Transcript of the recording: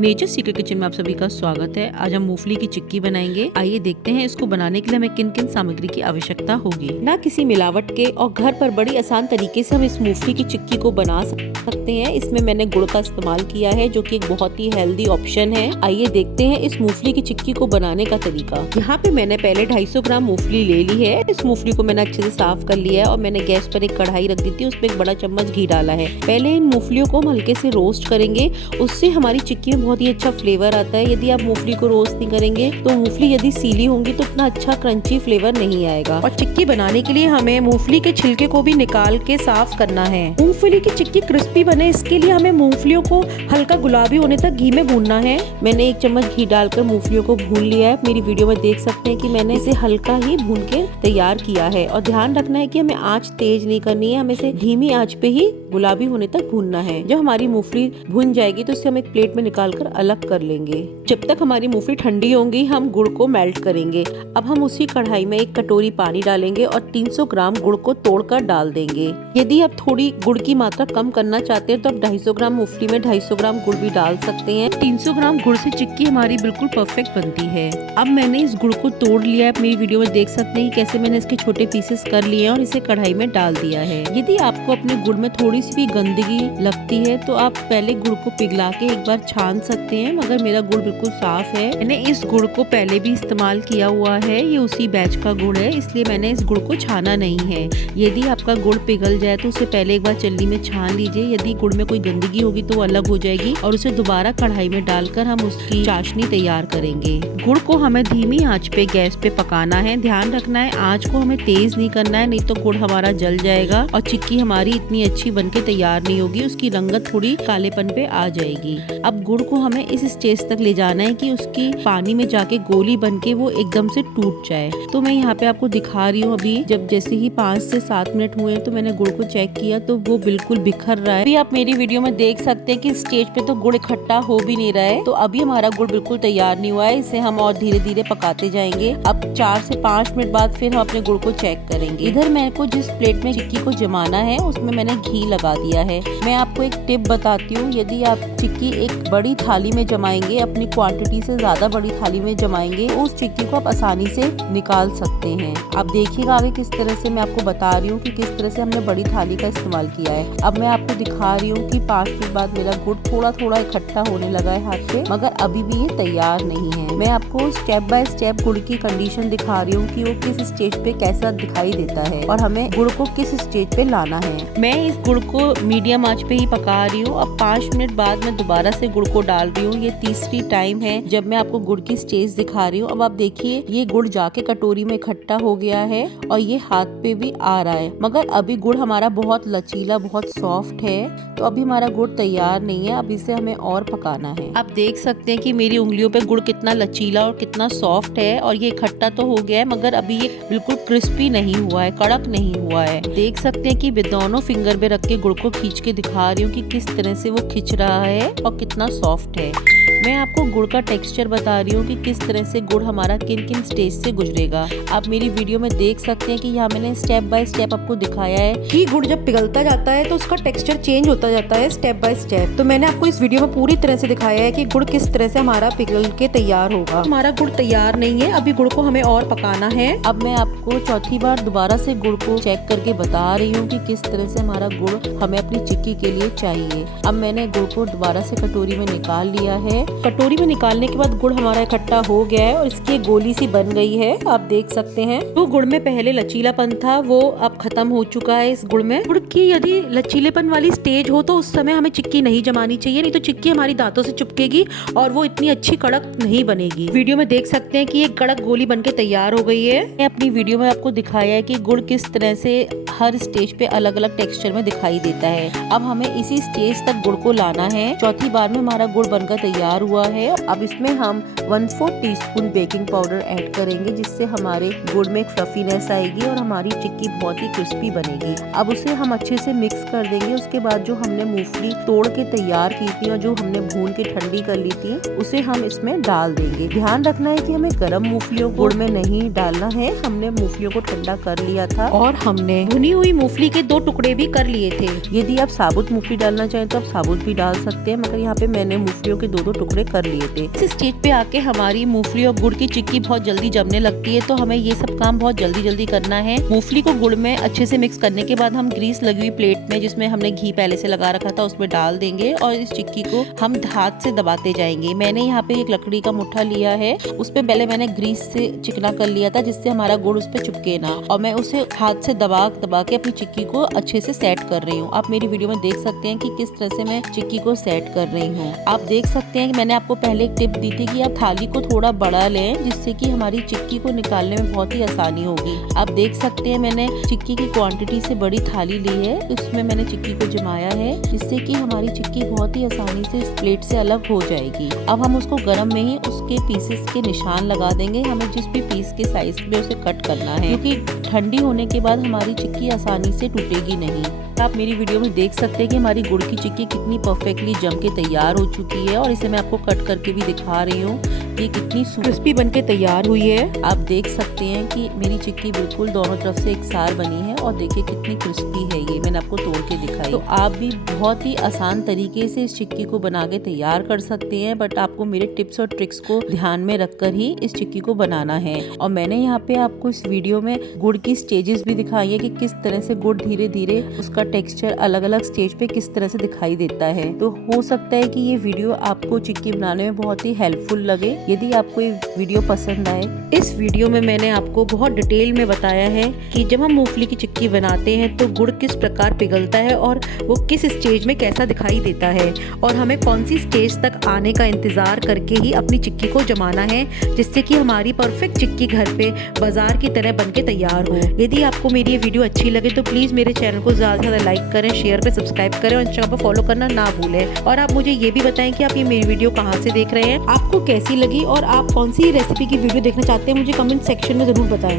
Nature secret kitchen में आप सभी का स्वागत है। आज हम मूंगफली की चिक्की बनाएंगे। आइए देखते हैं इसको बनाने के लिए हमें किन किन सामग्री की आवश्यकता होगी। ना किसी मिलावट के और घर पर बड़ी आसान तरीके से हम इस मूंगफली की चिक्की को बना सकते हैं। इसमें मैंने गुड़ का इस्तेमाल किया है जो कि एक बहुत ही हेल्दी ऑप्शन है। आइए देखते हैं इस मूंगफली की चिक्की को बनाने का तरीका। यहाँ पे मैंने पहले 250 ग्राम मूंगफली ले ली है। इस मूंगफली को मैंने अच्छे से साफ कर लिया है और मैंने गैस पर एक कढ़ाई रख दी थी, उसमें एक बड़ा चम्मच घी डाला है। पहले इन मूंगफलियों को हम हल्के से रोस्ट करेंगे, उससे हमारी चिक्की में बहुत ही अच्छा फ्लेवर आता है। यदि आप मूंगफली को रोस्ट नहीं करेंगे तो मूंगफली यदि सीली होंगी तो इतना अच्छा क्रंची फ्लेवर नहीं आएगा। और चिक्की बनाने के लिए हमें मूंगफली के छिलके को भी निकाल के साफ करना है। मूंगफली की चिक्की क्रिस्पी बने इसके लिए हमें मूंगफलियों को हल्का गुलाबी होने तक घी में भूनना है। मैंने 1 चम्मच घी डालकर मूंगफलियों को भून लिया है। मेरी वीडियो में देख सकते हैं कि मैंने इसे हल्का ही भून के तैयार किया है। और ध्यान रखना है कि हमें आंच तेज नहीं करनी है, हमें इसे धीमी आंच पे ही गुलाबी होने तक भूनना है। जब हमारी मूंगफली भुन जाएगी तो इसे हम एक प्लेट में निकाल कर अलग कर लेंगे। जब तक हमारी मूंगफली ठंडी होंगी हम गुड़ को मेल्ट करेंगे। अब हम उसी कढ़ाई में 1 कटोरी पानी डालेंगे और 300 ग्राम गुड़ को तोड़कर डाल देंगे। यदि आप थोड़ी गुड़ की मात्रा कम करना चाहते हैं तो आप 250 ग्राम मूंगफली में 250 ग्राम गुड़ भी डाल सकते हैं। 300 ग्राम गुड़ से चिक्की हमारी बिल्कुल परफेक्ट बनती है। अब मैंने इस गुड़ को तोड़ लिया है। मेरी वीडियो में देख सकते हैं कैसे मैंने इसके छोटे पीसेस कर लिए हैं और इसे कढ़ाई में डाल दिया है। यदि आपको अपने गुड़ में थोड़ी सी भी गंदगी लगती है तो आप पहले गुड़ को पिघला के एक बार छान सकते हैं, मगर मेरा गुड़ बिल्कुल साफ है। मैंने इस गुड़ को पहले भी इस्तेमाल किया हुआ है, ये उसी बैच का गुड़ है, इसलिए मैंने इस गुड़ को छाना नहीं है। यदि आपका गुड़ पिघल जाए तो उसे पहले एक बार चल्ली में छान लीजिए। यदि गुड़ में कोई गंदगी होगी तो वो अलग हो जाएगी और उसे दोबारा कढ़ाई में डालकर हम उसकी चाशनी तैयार करेंगे। गुड़ को हमें धीमी आंच पे गैस पे पकाना है। ध्यान रखना है आंच को हमें तेज नहीं करना है, नहीं तो गुड़ हमारा जल जाएगा और चिक्की हमारी इतनी अच्छी बनके तैयार नहीं होगी, उसकी रंगत थोड़ी कालेपन पे आ जाएगी। अब गुड़ को हमें इस स्टेज तक ले जाना है कि उसकी पानी में जाके गोली बनके वो एकदम से टूट जाए। तो मैं यहाँ पे आपको दिखा रही हूँ। अभी जब जैसे ही 5 से 7 मिनट हुए तो मैंने गुड़ को चेक किया तो वो बिल्कुल बिखर रहा है। अभी आप मेरी वीडियो में देख सकते हैं कि स्टेज पे तो गुड़ इकट्ठा हो भी नहीं रहा है। तो अभी हमारा गुड़ बिल्कुल तैयार नहीं हुआ है, इसे हम और धीरे धीरे पकाते जाएंगे। अब 4 से 5 मिनट बाद फिर हम अपने गुड़ को चेक करेंगे। इधर मेरे को जिस प्लेट में चिक्की को जमाना है उसमें मैंने घी लगा दिया है। मैं आपको एक टिप बताती हूँ, यदि आप चिक्की एक बड़ी थाली में जमाएंगे, अपनी क्वांटिटी से ज्यादा बड़ी थाली में जमाएंगे, उस चिक्की को आप आसानी से निकाल सकते हैं। आप देखिएगा आगे किस तरह से मैं आपको बता रही हूँ कि किस तरह से हमने बड़ी थाली का इस्तेमाल किया है। अब मैं आपको दिखा रही हूँ कि 5 मिनट बाद मेरा गुड़ थोड़ा थोड़ा इकट्ठा होने लगा है हाथ पे, मगर अभी भी ये तैयार नहीं है। मैं आपको स्टेप बाय स्टेप गुड़ की कंडीशन दिखा रही हूँ कि वो किस स्टेज पे कैसा दिखाई देता है और हमें गुड़ को किस स्टेज पे लाना है। मैं इस गुड़ को मीडियम आंच पे ही पका रही हूँ। अब 5 मिनट बाद मैं दोबारा से गुड़ को डाल रही हूँ। ये तीसरी टाइम है जब मैं आपको गुड़ की स्टेज दिखा रही हूँ। अब आप देखिए ये गुड़ जाके कटोरी में इकट्ठा हो गया है और ये हाथ पे भी आ रहा है, मगर अभी गुड़ हमारा बहुत लचीला बहुत सॉफ्ट है, तो अभी हमारा गुड़ तैयार नहीं है। अब इसे हमें और पकाना है। आप देख सकते हैं कि मेरी उंगलियों पे गुड़ कितना लचीला और कितना सॉफ्ट है और ये इकट्ठा तो हो गया है, मगर अभी ये बिल्कुल क्रिस्पी नहीं हुआ है, कड़क नहीं हुआ है। देख सकते हैं कि दोनों फिंगर पे रख के गुड़ को खींच के दिखा रही हूँ कि किस तरह से वो खिंच रहा है और कितना सॉफ्ट है। मैं आपको गुड़ का टेक्सचर बता रही हूँ कि किस तरह से गुड़ हमारा किन किन स्टेज से गुजरेगा। आप मेरी वीडियो में देख सकते हैं कि यहाँ मैंने स्टेप बाय स्टेप आपको दिखाया है कि गुड़ जब पिघलता जाता है तो उसका टेक्सचर चेंज होता जाता है स्टेप बाय स्टेप। तो मैंने आपको इस वीडियो में पूरी तरह से दिखाया है कि गुड़ किस तरह से हमारा पिघल के तैयार होगा। हमारा गुड़ तैयार नहीं है, अभी गुड़ को हमें और पकाना है। अब मैं आपको चौथी बार दोबारा से गुड़ को चेक करके बता रही हूँ कि किस तरह से हमारा गुड़ हमें अपनी चिक्की के लिए चाहिए। अब मैंने गुड़ को दोबारा से कटोरी में निकाल लिया है। कटोरी में निकालने के बाद गुड़ हमारा इकट्ठा हो गया है और इसकी गोली सी बन गई है। आप देख सकते हैं तो गुड़ में पहले लचीलापन था वो अब खत्म हो चुका है। इस गुड़ में गुड़ की यदि लचीलेपन वाली स्टेज हो तो उस समय हमें चिक्की नहीं जमानी चाहिए, नहीं तो चिक्की हमारी दांतों से चिपकेगी और वो इतनी अच्छी कड़क नहीं बनेगी। वीडियो में देख सकते हैं कि ये कड़क गोली बनके तैयार हो गई है। मैं अपनी वीडियो में आपको दिखाया है कि गुड़ किस तरह से हर स्टेज पे अलग अलग टेक्सचर में दिखाई देता है। अब हमें इसी स्टेज तक गुड़ को लाना है। चौथी बार में हमारा गुड़ बनकर तैयार हुआ है। अब इसमें हम 1/4 teaspoon baking baking powder add करेंगे, जिससे हमारे गुड़ में एक फ्लफीनेस आएगी और हमारी चिक्की बहुत ही क्रिस्पी बनेगी। अब उसे हम अच्छे से मिक्स कर देंगे। उसके बाद जो हमने मूंगफली तोड़ के तैयार की थी और जो हमने भून के ठंडी कर ली थी, उसे हम इसमें डाल देंगे। ध्यान रखना है कि हमें गर्म मूंगफलियों को गुड़ में नहीं डालना है। हमने मूंगफलियों को ठंडा कर लिया था और हमने भुनी हुई मूंगफली के 2 टुकड़े भी कर लिए थे। यदि आप साबुत मूंगफली डालना चाहें तो आप साबुत भी डाल सकते हैं, मगर यहाँ पे मैंने मूंगफलियों के 2 टुकड़े कर लिए थे। इस स्टेज पे आके हमारी मूंगफली और गुड़ की चिक्की बहुत जल्दी जमने लगती है, तो हमें ये सब काम बहुत जल्दी करना है। मूंगफली को गुड़ में अच्छे से मिक्स करने के बाद हम ग्रीस लगी हुई प्लेट में, जिसमें हमने घी पहले से लगा रखा था, उसमें डाल देंगे और इस चिक्की को हम हाथ से दबाते जाएंगे। मैंने यहाँ पे एक लकड़ी का मुट्ठा लिया है, उसपे पहले मैंने ग्रीस से चिकना कर लिया था, जिससे हमारा गुड़ उस पे चिपके ना, और मैं उसे हाथ से दबा के अपनी चिक्की को अच्छे से सेट कर रही हूँ। आप मेरी वीडियो में देख सकते हैं कि किस तरह से मैं चिक्की को सेट कर रही हूँ। आप देख सकते हैं कि मैंने आपको पहले एक टिप दी थी कि आप थाली को थोड़ा बड़ा लें, जिससे कि हमारी चिक्की को निकालने में बहुत ही आसानी होगी। आप देख सकते हैं मैंने चिक्की की क्वांटिटी से बड़ी थाली ली है, उसमें मैंने चिक्की को जमाया है, जिससे कि हमारी चिक्की बहुत ही आसानी से इस प्लेट से अलग हो जाएगी। अब हम उसको गरम में ही उसके पीसेस के निशान लगा देंगे। हमें जिस भी पीस के साइज में उसे कट करना है, क्योंकि ठंडी होने के बाद हमारी चिक्की आसानी से टूटेगी नहीं। आप मेरी वीडियो में देख सकते हैं कि हमारी गुड़ की चिक्की कितनी परफेक्टली जम के तैयार हो चुकी है, और इसे मैं आपको कट करके भी दिखा रही हूँ कि कितनी क्रिस्पी बन के तैयार हुई है। आप देख सकते हैं कि मेरी चिक्की बिल्कुल दोनों तरफ से एक सार बनी है, और देखिए कितनी क्रिस्पी है। ये मैंने आपको तोड़ के दिखाई। तो आप भी बहुत ही आसान तरीके से इस चिक्की को बना के तैयार कर सकते हैं, बट आपको मेरे टिप्स और ट्रिक्स को ध्यान में रखकर ही इस चिक्की को बनाना है। और मैंने यहाँ पे आपको इस वीडियो में गुड़ की स्टेजेस भी दिखाई है कि किस तरह से गुड़ धीरे धीरे उसका टेक्सचर अलग अलग स्टेज पे किस तरह से दिखाई देता है। तो हो सकता है कि ये वीडियो आपको चिक्की बनाने में बहुत ही हेल्पफुल लगे। यदि आपको ये वीडियो पसंद आए, इस वीडियो में मैंने आपको बहुत डिटेल में बताया है कि जब हम मूंगफली की चिक्की बनाते हैं तो गुड़ किस प्रकार पिघलता है और वो किस स्टेज में कैसा दिखाई देता है, और हमें कौन सी स्टेज तक आने का इंतजार करके ही अपनी चिक्की को जमाना है, जिससे कि हमारी परफेक्ट चिक्की घर पे बाजार की तरह बनके तैयार हो। यदि आपको मेरी ये वीडियो अच्छी लगे तो प्लीज मेरे चैनल को ज्यादा से ज्यादा लाइक करें, शेयर पे सब्सक्राइब करें और इंस्टाग्राम पर फॉलो करना ना भूलें। और आप मुझे ये भी बताएं कि आप ये मेरी वीडियो कहाँ से देख रहे हैं, आपको कैसी लगी और आप कौन सी रेसिपी की वीडियो देखना चाहते हैं, मुझे कमेंट सेक्शन में जरूर बताएं।